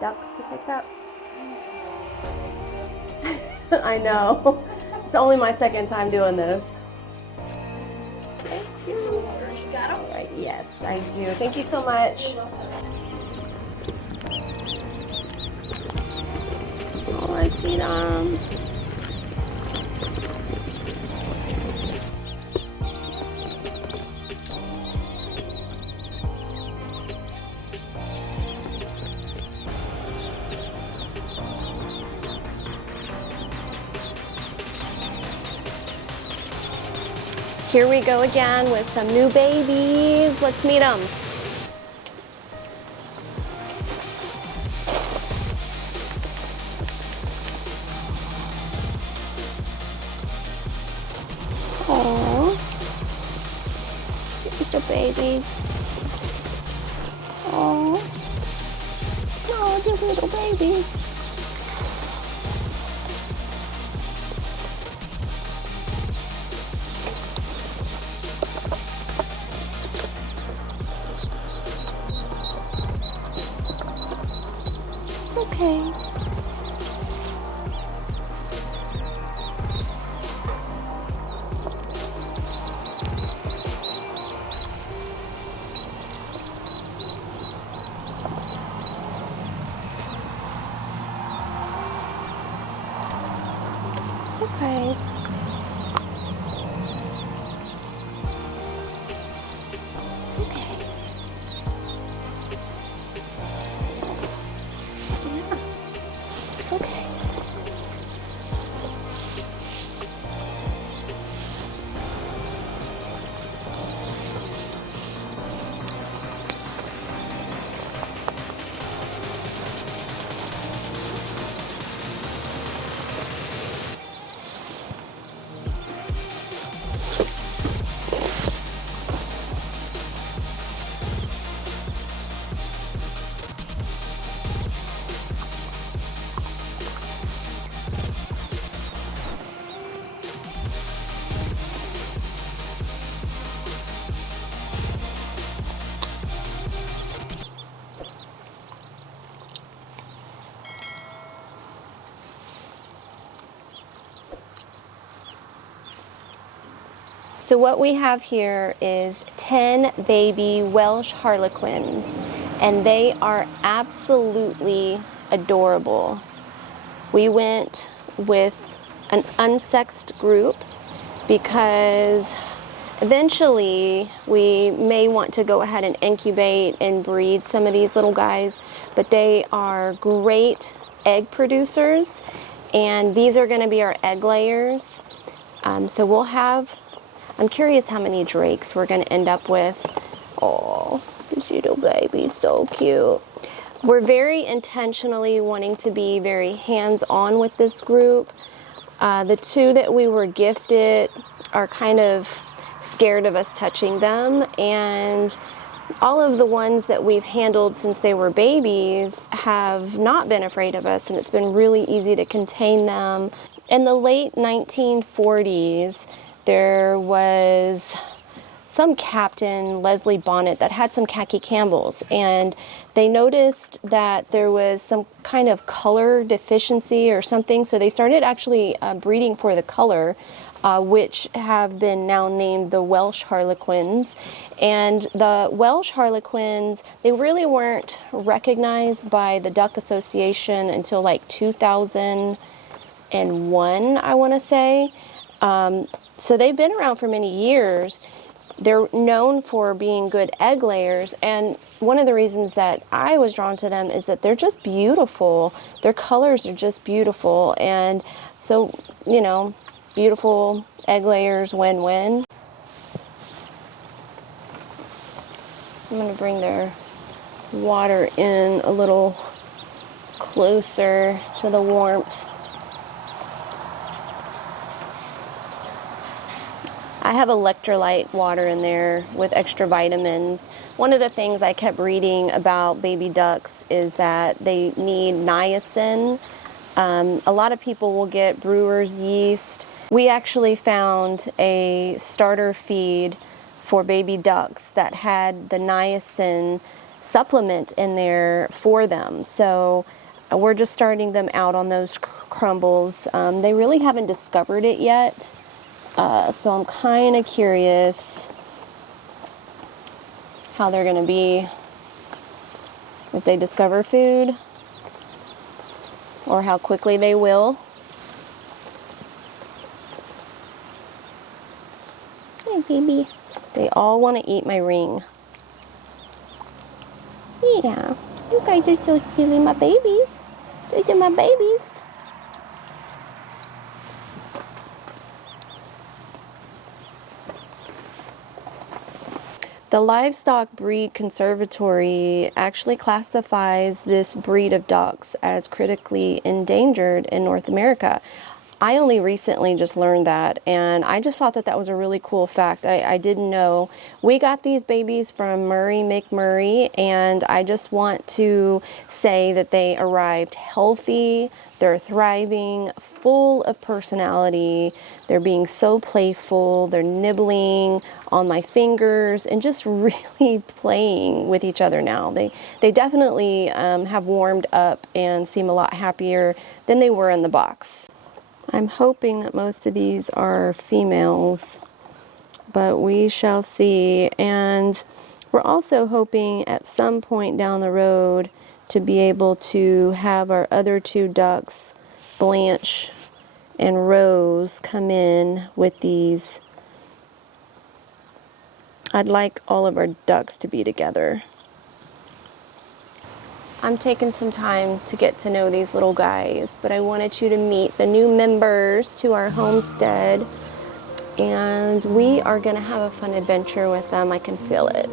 ducks to pick up. I know. It's only my second time doing this. Thank you. You got them? All right, yes, I do. Thank you so much. Oh, I see them. Here we go again with some new babies. Let's meet them. Aww. These are babies. Aww. Oh, just little babies. Okay. Okay. Okay. Yeah. It's okay. So what we have here is 10 baby Welsh Harlequins, and they are absolutely adorable. We went with an unsexed group because eventually we may want to go ahead and incubate and breed some of these little guys, but they are great egg producers, and these are going to be our egg layers. So we'll have, I'm curious how many drakes we're going to end up with. Oh, this little baby's so cute. We're very intentionally wanting to be very hands-on with this group. The two that we were gifted are kind of scared of us touching them, and all of the ones that we've handled since they were babies have not been afraid of us, and it's been really easy to contain them. In the late 1940s, there was some captain, Leslie Bonnet, that had some khaki Campbells, and they noticed that there was some kind of color deficiency or something, so they started actually breeding for the color, which have been now named the Welsh Harlequins. And the Welsh Harlequins, they really weren't recognized by the Duck Association until like 2001, I want to say. So they've been around for many years. They're known for being good egg layers, and one of the reasons that I was drawn to them is that they're just beautiful. Their colors are just beautiful, and so, you know, beautiful egg layers, win-win. I'm going to bring their water in a little closer to the warmth. I have electrolyte water in there with extra vitamins. One of the things I kept reading about baby ducks is that they need niacin. A lot of people will get brewer's yeast. We actually found a starter feed for baby ducks that had the niacin supplement in there for them. So we're just starting them out on those crumbles. They really haven't discovered it yet, so I'm kind of curious how they're going to be if they discover food, or how quickly they will. Hey, baby. They all want to eat my ring. Yeah, you guys are so silly, my babies. Those are my babies. The Livestock Breed Conservatory actually classifies this breed of ducks as critically endangered in North America. I only recently just learned that, and I just thought that that was a really cool fact. I didn't know. We got these babies from Murray McMurray, and I just want to say that they arrived healthy, they're thriving, full of personality, they're being so playful, they're nibbling on my fingers, and just really playing with each other now. They definitely have warmed up and seem a lot happier than they were in the box. I'm hoping that most of these are females, but we shall see. And we're also hoping at some point down the road to be able to have our other two ducks, Blanche and Rose, come in with these. I'd like all of our ducks to be together. I'm taking some time to get to know these little guys, but I wanted you to meet the new members to our homestead, and we are going to have a fun adventure with them. I can feel it.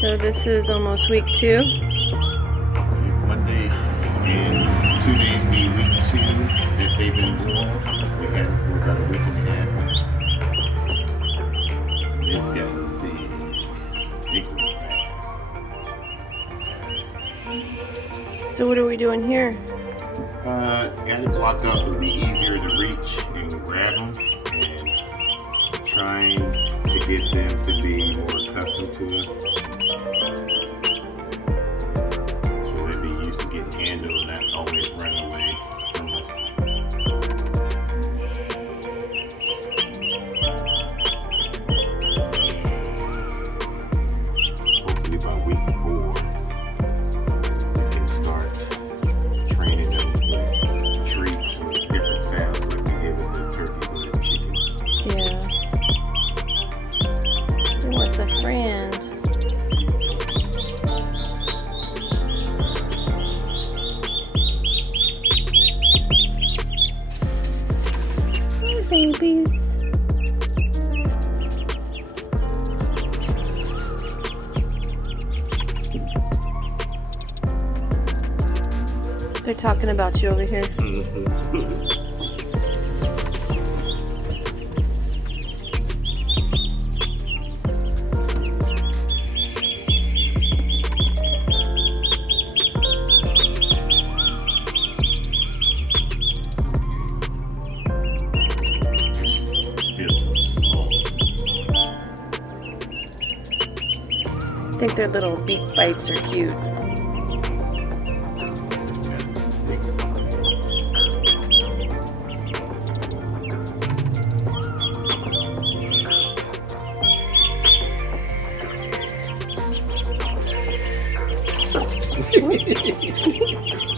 So this is almost week 2. Monday and 2 days be week 2 that they've been born. We had them for about a week and a half. They've gotten big fast. So what are we doing here? Got it blocked off so it'll be easier to reach and grab them, and trying to get them to be more accustomed to us. Handle and not always run away from us. Hopefully by week 4 we can start training them with treats with different sounds like we did with the turkeys and the chickens. Yeah. What's a friend? Babies. They're talking about you over here. I think their little beak bites are cute.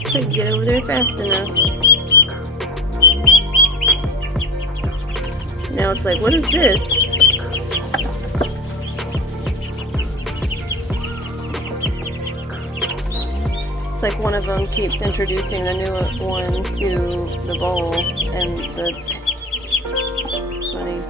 Couldn't get over there fast enough. Now it's like, what is this? It's like one of them keeps introducing the new one to the bowl, and it's funny.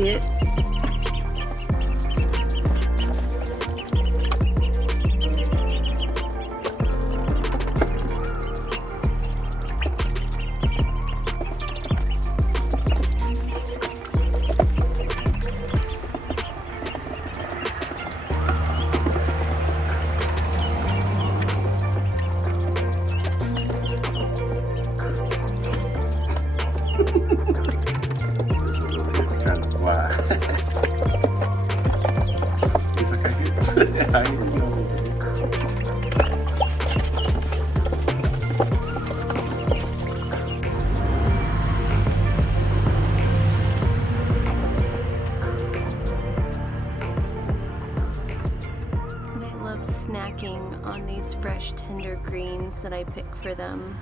See it? Trying to fly. It's like I hear you. They love snacking on these fresh tender greens that I pick for them.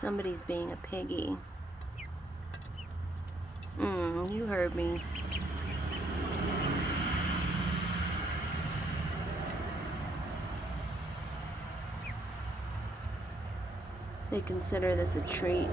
Somebody's being a piggy. You heard me. They consider this a treat.